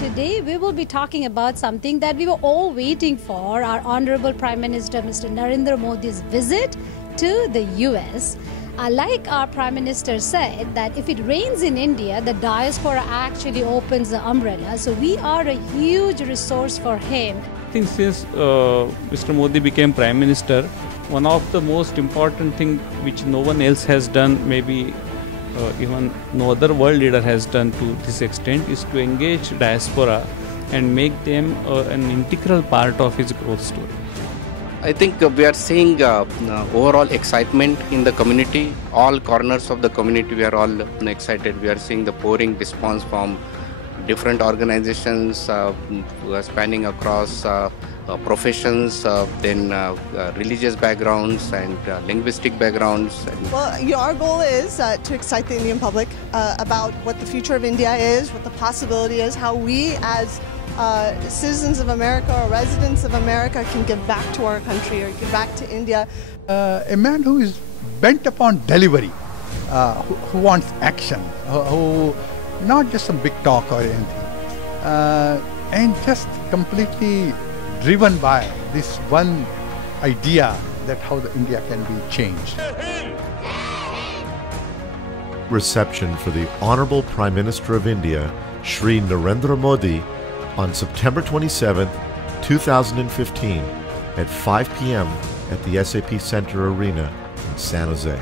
Today we will be talking about something that we were all waiting for, our Honorable Prime Minister Mr. Narendra Modi's visit to the US. Like our Prime Minister said, that if it rains in India, the diaspora actually opens the umbrella. So we are a huge resource for him. I think since Mr. Modi became Prime Minister, one of the most important things which no one else has done, maybe even no other world leader has done to this extent, is to engage diaspora and make them an integral part of his growth story. I think we are seeing overall excitement in the community. All corners of the community, we are all excited. We are seeing the pouring response from different organizations spanning across professions, then religious backgrounds and linguistic backgrounds. Well, our goal is to excite the Indian public about what the future of India is, what the possibility is, how we as citizens of America or residents of America can give back to our country or give back to India. A man who is bent upon delivery, who wants action, who not just some big talk or anything, and just completely driven by this one idea that how the India can be changed. Reception for the Honorable Prime Minister of India, Shri Narendra Modi, on September 27, 2015 at 5 p.m. at the SAP Centre Arena in San Jose.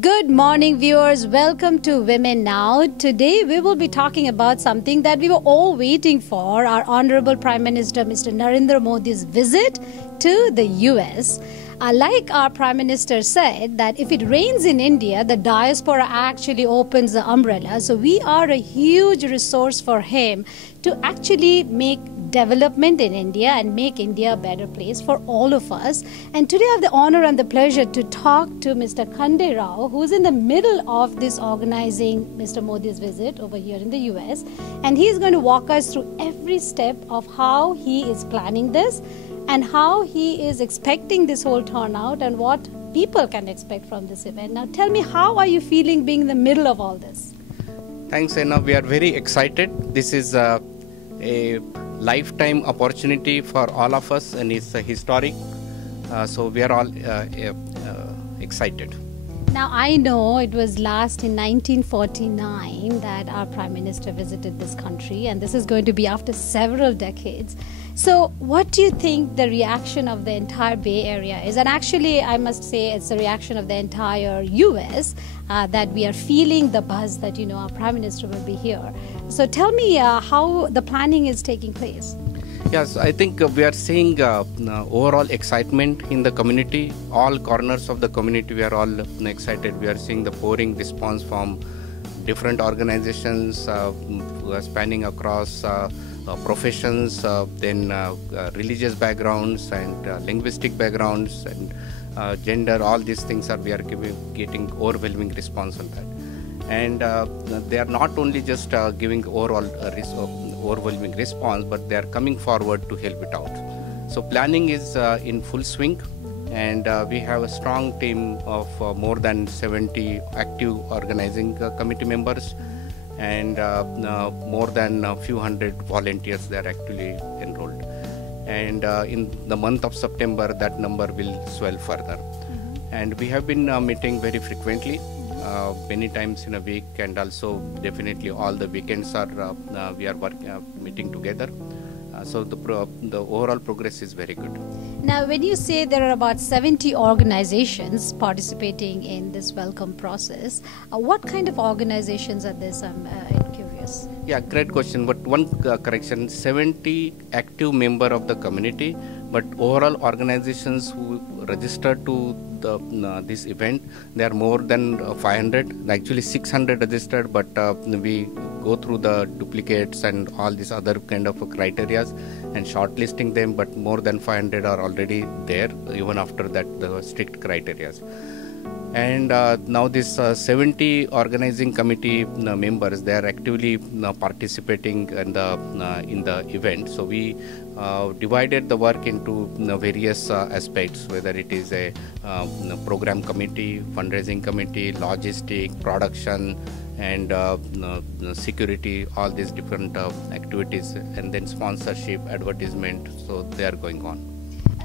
Good morning, viewers. Welcome to Women Now. Today we will be talking about something that we were all waiting for, our Honorable Prime Minister Mr. Narendra Modi's visit to the US. Like our Prime Minister said, that if it rains in India, the diaspora actually opens the umbrella. So we are a huge resource for him to actually make development in India and make India a better place for all of us. And today I have the honor and the pleasure to talk to Mr. Khanderao, who's in the middle of this organizing Mr. Modi's visit over here in the US. And he's going to walk us through every step of how he is planning this and how he is expecting this whole turnout and what people can expect from this event. Now tell me, how are you feeling being in the middle of all this? Thanks, Anna. We are very excited. This is a lifetime opportunity for all of us, and it's historic. So we are all excited. Now I know it was last in 1949 that our Prime Minister visited this country, and this is going to be after several decades. So what do you think the reaction of the entire Bay Area is? And actually I must say it's the reaction of the entire US that we are feeling the buzz that, you know, our Prime Minister will be here. So tell me how the planning is taking place. Yes, I think we are seeing overall excitement in the community. All corners of the community, we are all excited. We are seeing the pouring response from different organizations spanning across professions, then religious backgrounds and linguistic backgrounds and gender. All these things we are getting overwhelming response on that. And they are not only just giving overall overwhelming response, but they are coming forward to help it out. So planning is in full swing, and we have a strong team of more than 70 active organizing committee members, and more than a few hundred volunteers that are actually enrolled. And in the month of September, that number will swell further. And we have been meeting very frequently, many times in a week, and also definitely all the weekends we are meeting together. So the overall progress is very good. Now, when you say there are about 70 organizations participating in this welcome process, what kind of organizations are this? I'm curious. Yeah, great question. But one correction: 70 active member of the community, but overall organizations who registered to this event, there are more than 500. Actually 600 registered, but we go through the duplicates and all these other kind of criteria and shortlisting them, but more than 500 are already there, even after that the strict criteria. And now this 70 organizing committee members, they are actively participating in the event. So we divided the work into various aspects, whether it is a program committee, fundraising committee, logistic, production, and security, all these different activities, and then sponsorship, advertisement, so they are going on.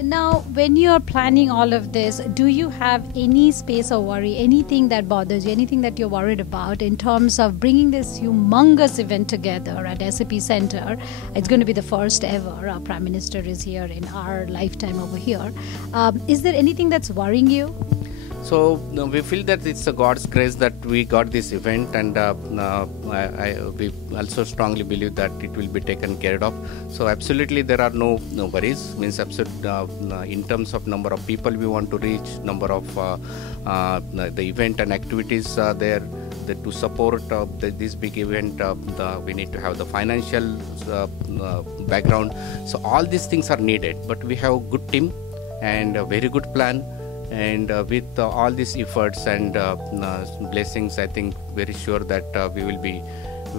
Now, when you are planning all of this, do you have any space or worry, anything that bothers you, anything that you're worried about in terms of bringing this humongous event together at SAP Centre? It's going to be the first ever. Our Prime Minister is here in our lifetime over here. Is there anything that's worrying you? So we feel that it's a God's grace that we got this event, and we also strongly believe that it will be taken care of. So absolutely there are no worries. Means in terms of number of people we want to reach, number of the event and activities there. To support this big event, we need to have the financial background. So all these things are needed, but we have a good team and a very good plan. And with all these efforts and blessings, I think very sure that we will be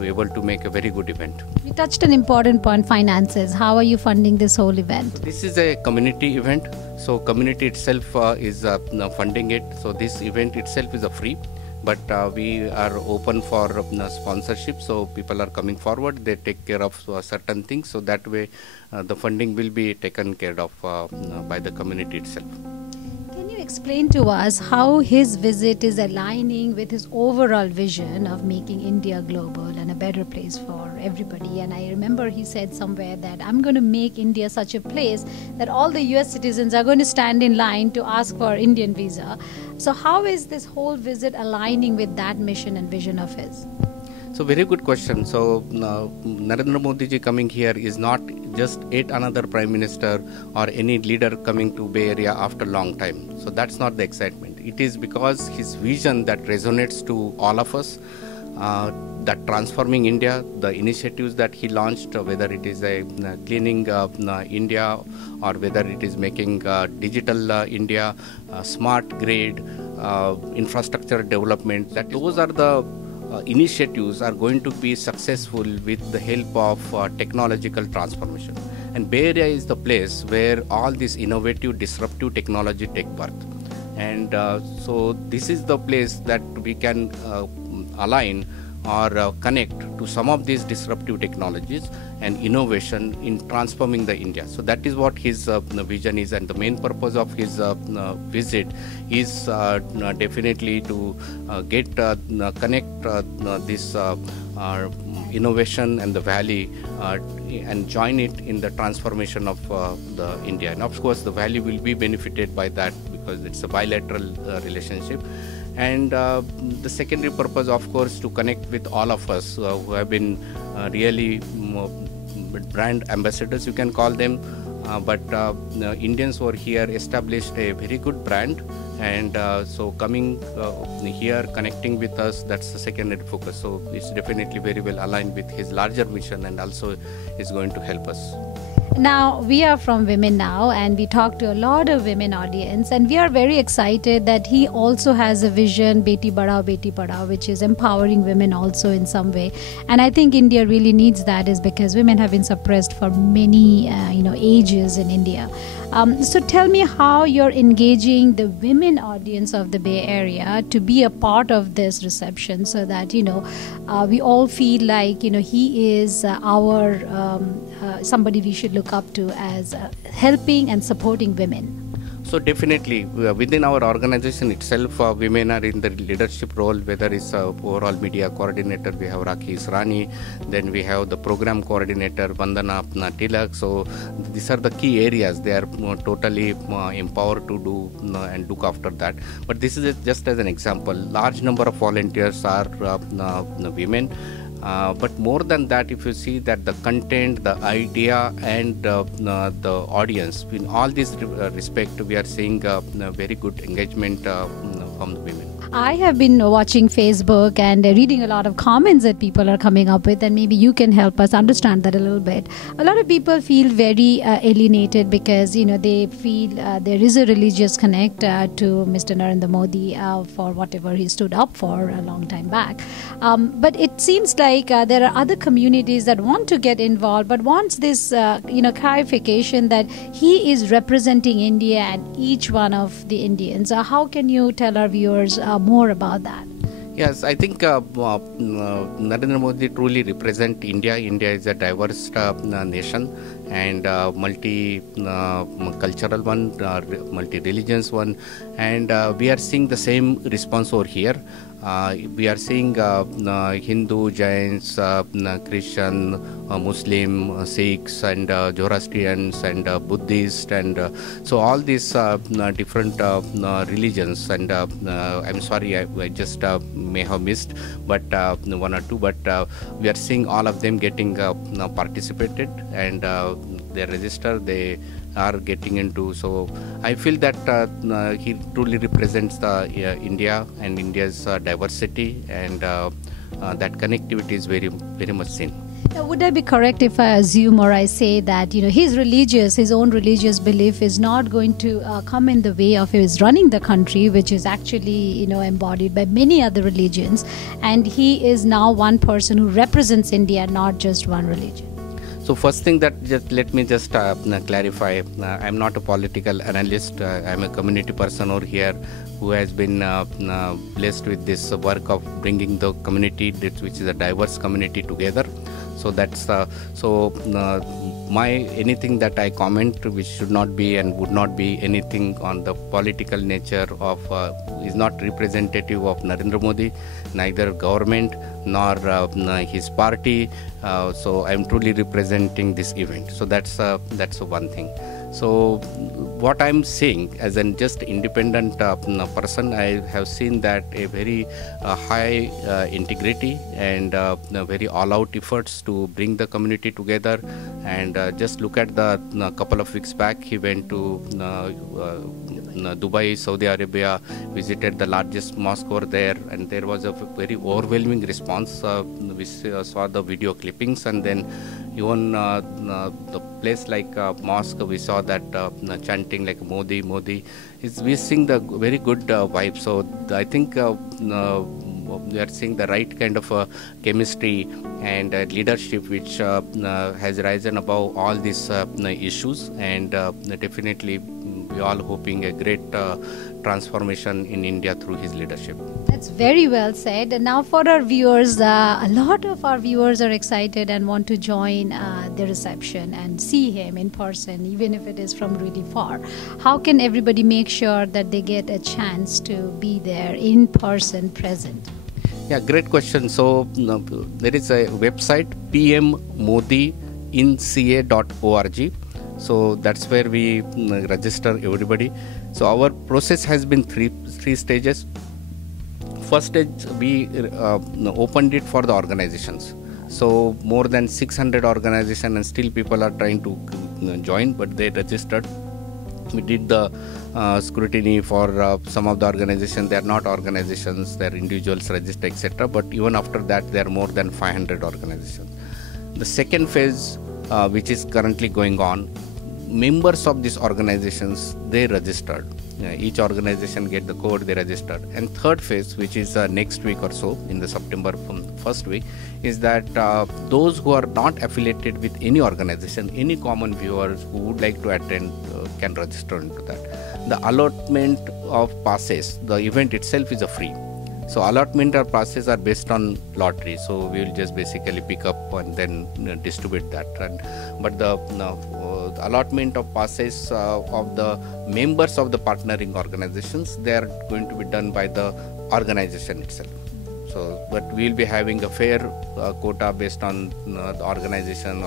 able to make a very good event. You touched an important point, finances. How are you funding this whole event? So this is a community event. So community itself is funding it. So this event itself is a free. But we are open for sponsorship, so people are coming forward, they take care of certain things, so that way the funding will be taken care of by the community itself. Can you explain to us how his visit is aligning with his overall vision of making India global and a better place for everybody? And I remember he said somewhere that I'm going to make India such a place that all the US citizens are going to stand in line to ask for Indian visa. So how is this whole visit aligning with that mission and vision of his? So very good question. So Narendra Modi ji coming here is not just yet another Prime Minister or any leader coming to Bay Area after a long time. So that's not the excitement. It is because his vision that resonates to all of us, that transforming India, the initiatives that he launched, whether it is a cleaning India or whether it is making digital India, smart grid, infrastructure development, that those are the initiatives are going to be successful with the help of technological transformation. And Bay Area is the place where all this innovative, disruptive technology take birth. And so this is the place that we can align or connect to some of these disruptive technologies and innovation in transforming the India. So that is what his vision is, and the main purpose of his visit is definitely to connect this innovation and the valley and join it in the transformation of the India. And of course the valley will be benefited by that because it's a bilateral relationship. And the secondary purpose, of course, to connect with all of us who have been really brand ambassadors, you can call them. But Indians who are here established a very good brand. And so coming here, connecting with us, that's the secondary focus. So it's definitely very well aligned with his larger mission and also is going to help us. Now, we are from Women Now and we talk to a lot of women audience, and we are very excited that he also has a vision, Beti Badhao, Beti Padhao, which is empowering women also in some way. And I think India really needs that, is because women have been suppressed for many ages in India. So tell me how you're engaging the women audience of the Bay Area to be a part of this reception, so that we all feel like he is our somebody we should look up to as helping and supporting women. So definitely within our organization itself, women are in the leadership role, whether it's overall media coordinator, we have Rakhi Israni, then we have the program coordinator Vandana Tilak. So these are the key areas. They are totally empowered to do and look after that. But this is just as an example. Large number of volunteers are women. But more than that, if you see that the content, the idea and the audience, in all this respect, we are seeing very good engagement from the women. I have been watching Facebook and reading a lot of comments that people are coming up with, and maybe you can help us understand that a little bit. A lot of people feel very alienated because, they feel there is a religious connect to Mr. Narendra Modi for whatever he stood up for a long time back. But it seems like there are other communities that want to get involved, but wants this, clarification that he is representing India and each one of the Indians. How can you tell our viewers more about that? Yes, I think Narendra Modi truly represents India. India is a diverse nation and multi-cultural one, multi-religions one, and we are seeing the same response over here. We are seeing Hindu, Jains, Christian, Muslim, Sikhs, and Zoroastrians, and Buddhists, and so all these different religions. And I'm sorry, I just may have missed, but one or two. But we are seeing all of them getting participated, and they register. They are getting into. So I feel that he truly represents India and India's diversity, and that connectivity is very, very much seen. Now, would I be correct if I assume or I say that his own religious belief is not going to come in the way of his running the country, which is actually embodied by many other religions, and he is now one person who represents India, not just one religion? So first thing that let me just clarify, I'm not a political analyst. I'm a community person over here who has been blessed with this work of bringing the community, which is a diverse community, together. So that's anything that I comment, which should not be and would not be anything on the political nature of is not representative of Narendra Modi, neither government nor his party. So I'm truly representing this event. So that's one thing. So what I'm saying as an just independent person, I have seen that a very high integrity and very all-out efforts to bring the community together. And just look at the couple of weeks back, he went to Dubai, Saudi Arabia, visited the largest mosque over there, and there was a very overwhelming response. We saw the video clippings, and then even the place like mosque, we saw that chanting like Modi, Modi. We're seeing the very good vibe. So I think we are seeing the right kind of chemistry and leadership which has risen above all these issues, and definitely we are all hoping a great transformation in India through his leadership. That's very well said. And now for our viewers, a lot of our viewers are excited and want to join the reception and see him in person, even if it is from really far. How can everybody make sure that they get a chance to be there in person present? Yeah, great question. So there is a website, pmmodiinca.org. So that's where we register everybody. So our process has been three stages. First stage, we opened it for the organizations. So more than 600 organizations, and still people are trying to join, but they registered. We did the scrutiny for some of the organizations. They are not organizations, they are individuals registered, etc. But even after that, there are more than 500 organizations. The second phase, which is currently going on, members of these organizations, they registered. Each organization get the code, they registered. And third phase, which is next week or so, in the September first week, is that those who are not affiliated with any organization, any common viewers who would like to attend can register into that. The allotment of passes, the event itself is a free. So allotment or passes are based on lottery. So we will just basically pick up and then distribute that. But the allotment of passes of the members of the partnering organizations, they are going to be done by the organization itself. So, but we will be having a fair quota based on the organization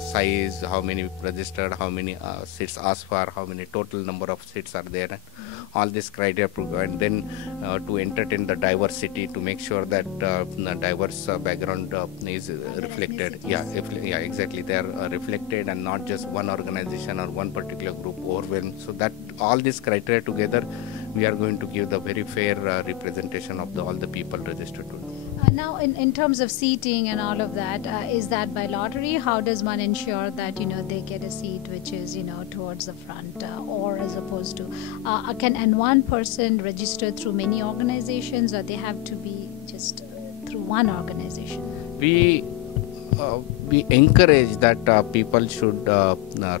size, how many registered, how many seats asked for, how many total number of seats are there, all this criteria, and then to entertain the diversity, to make sure that diverse background is reflected. Yeah, exactly. They are reflected, and not just one organization or one particular group overwhelmed. So that all these criteria together, we are going to give the very fair representation of all the people registered to. Now, in terms of seating and all of that, is that by lottery? How does one ensure that they get a seat which is towards the front, or as opposed to can one person register through many organizations, or they have to be just through one organization? We encourage that people should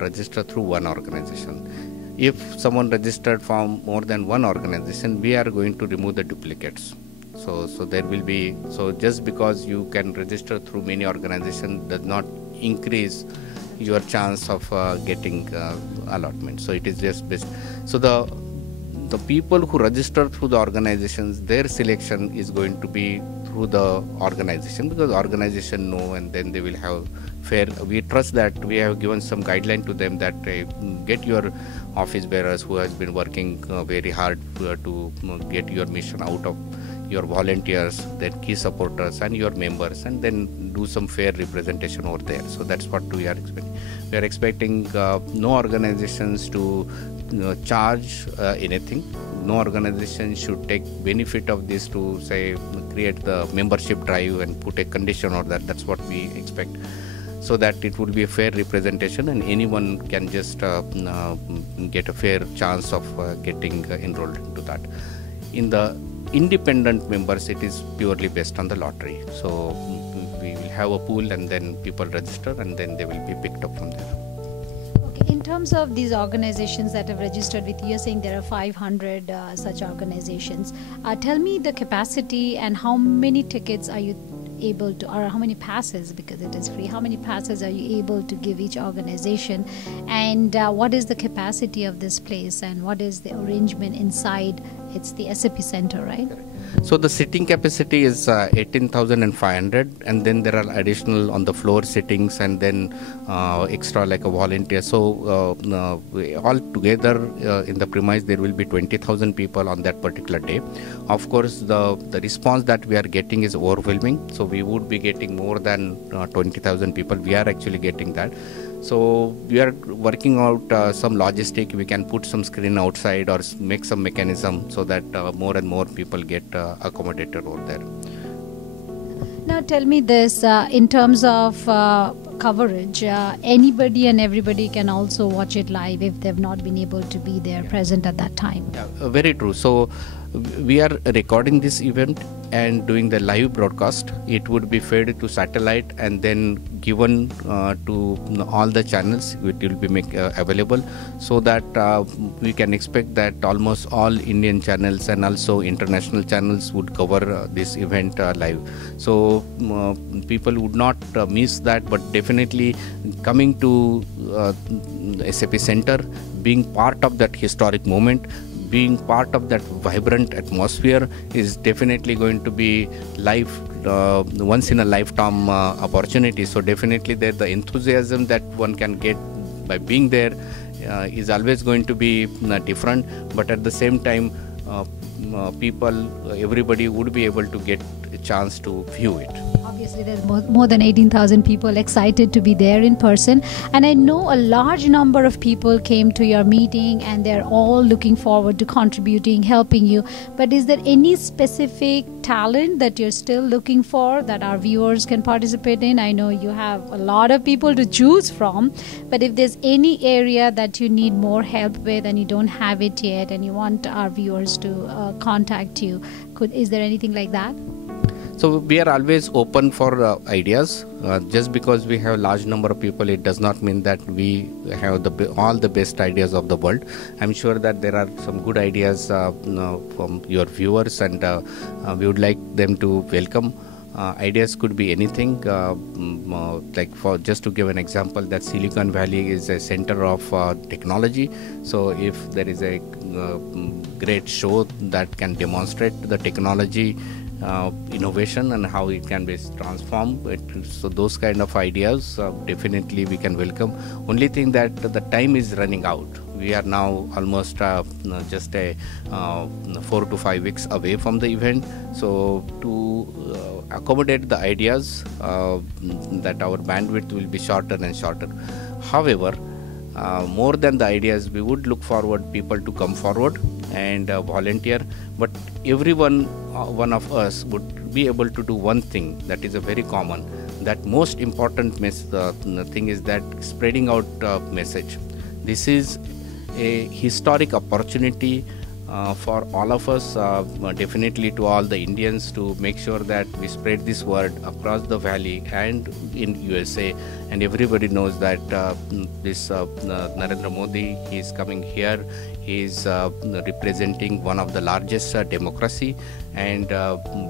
register through one organization. If someone registered from more than one organization, we are going to remove the duplicates. So there will be, so just because you can register through many organizations does not increase your chance of getting allotment. So it is just best. So the people who register through the organizations, their selection is going to be through the organization, because the organization know, and then they will have fair. We trust that we have given some guideline to them that get your office bearers who has been working very hard to get your mission out of your volunteers, then key supporters and your members, and then do some fair representation over there. So that's what we are expecting. We are expecting no organizations to charge anything. No organization should take benefit of this to say create the membership drive and put a condition or that. That's what we expect, so that it will be a fair representation and anyone can just get a fair chance of getting enrolled into that. In the independent members, it is purely based on the lottery. So we will have a pool and then people register and then they will be picked up from there. Okay, in terms of these organizations that have registered with you, you're saying there are 500 such organizations. Tell me the capacity and how many tickets are you able to, or how many passes, because it is free, how many passes are you able to give each organization, and what is the capacity of this place, and what is the arrangement inside? It's the SAP Centre, right? So the sitting capacity is 18,500, and then there are additional on the floor sittings and then extra like a volunteer. So all together in the premise there will be 20,000 people on that particular day. Of course, the response that we are getting is overwhelming. So we would be getting more than 20,000 people. We are actually getting that. So we are working out some logistic. We can put some screen outside or make some mechanism so that more and more people get accommodated over there. Now tell me this, in terms of coverage, anybody and everybody can also watch it live if they've not been able to be there present at that time. Yeah, very true. So we are recording this event and doing the live broadcast. It would be fed to satellite and then given to all the channels. It will be available, so that we can expect that almost all Indian channels and also international channels would cover this event live. So people would not miss that, but definitely coming to SAP Centre, being part of that historic moment, being part of that vibrant atmosphere is definitely going to be life once in a lifetime opportunity. So definitely the enthusiasm that one can get by being there is always going to be different, but at the same time everybody would be able to get a chance to view it. Obviously, there's more than 18,000 people excited to be there in person. And I know a large number of people came to your meeting and they're all looking forward to contributing, helping you. But is there any specific talent that you're still looking for that our viewers can participate in? I know you have a lot of people to choose from, but if there's any area that you need more help with and you don't have it yet and you want our viewers to contact you, is there anything like that? So we are always open for ideas. Just because we have a large number of people, it does not mean that we have all the best ideas of the world. I'm sure that there are some good ideas from your viewers, and we would like them to welcome. Ideas could be anything, like for just to give an example, that Silicon Valley is a center of technology. So if there is a great show that can demonstrate the technology innovation and how it can be transformed, so those kind of ideas definitely we can welcome. Only thing that the time is running out. We are now almost just 4 to 5 weeks away from the event. So to accommodate the ideas, that our bandwidth will be shorter and shorter. However, more than the ideas, we would look forward people to come forward and volunteer, but everyone, one of us would be able to do one thing that is a very common. That most important thing is that spreading out message. This is a historic opportunity for all of us, definitely to all the Indians, to make sure that we spread this word across the valley and in USA, and everybody knows that this Narendra Modi, he is coming here. He is representing one of the largest democracy, and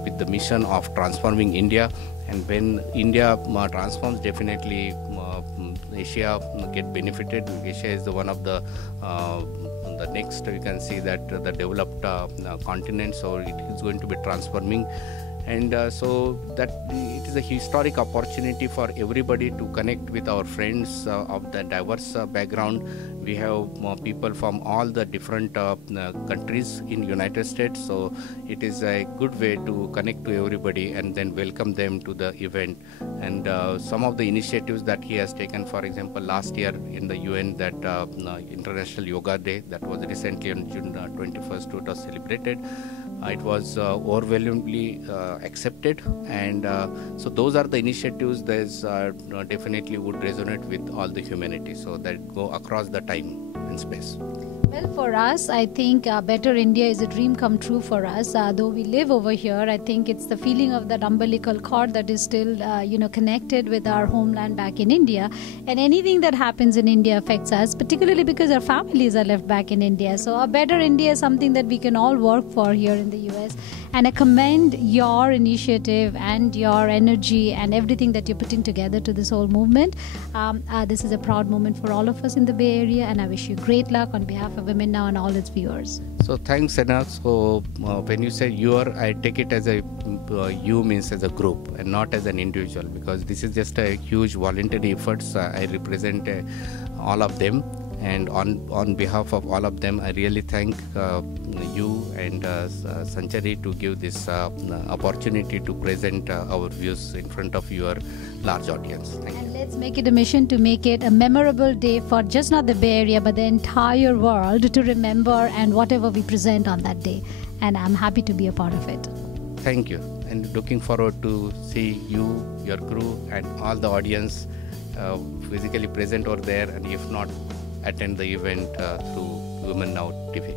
with the mission of transforming India. And when India transforms, definitely Asia get benefited. Asia is the one of the next, you can see that the developed continent, so it is going to be transforming. And so that it is a historic opportunity for everybody to connect with our friends of the diverse background. We have people from all the different countries in United States, so it is a good way to connect to everybody and then welcome them to the event. And some of the initiatives that he has taken, for example, last year in the UN, that International Yoga Day, that was recently on June 21st, it was celebrated. It was overwhelmingly accepted, and so those are the initiatives that definitely would resonate with all the humanity, so that go across the time and space. Well, for us, I think Better India is a dream come true for us. Though we live over here, I think it's the feeling of that umbilical cord that is still, connected with our homeland back in India. And anything that happens in India affects us, particularly because our families are left back in India. So a Better India is something that we can all work for here in the US. And I commend your initiative and your energy and everything that you're putting together to this whole movement. This is a proud moment for all of us in the Bay Area, and I wish you great luck on behalf of Women Now and all its viewers. So thanks, Anna. So when you say your, I take it as a you means as a group and not as an individual, because this is just a huge voluntary efforts. I represent all of them. And on behalf of all of them, I really thank you and Sanchari to give this opportunity to present our views in front of your large audience. Thank you. And let's make it a mission to make it a memorable day for just not the Bay Area, but the entire world to remember and whatever we present on that day. And I'm happy to be a part of it. Thank you. And looking forward to see you, your crew, and all the audience physically present over there, and if not, attend the event through Women Now TV.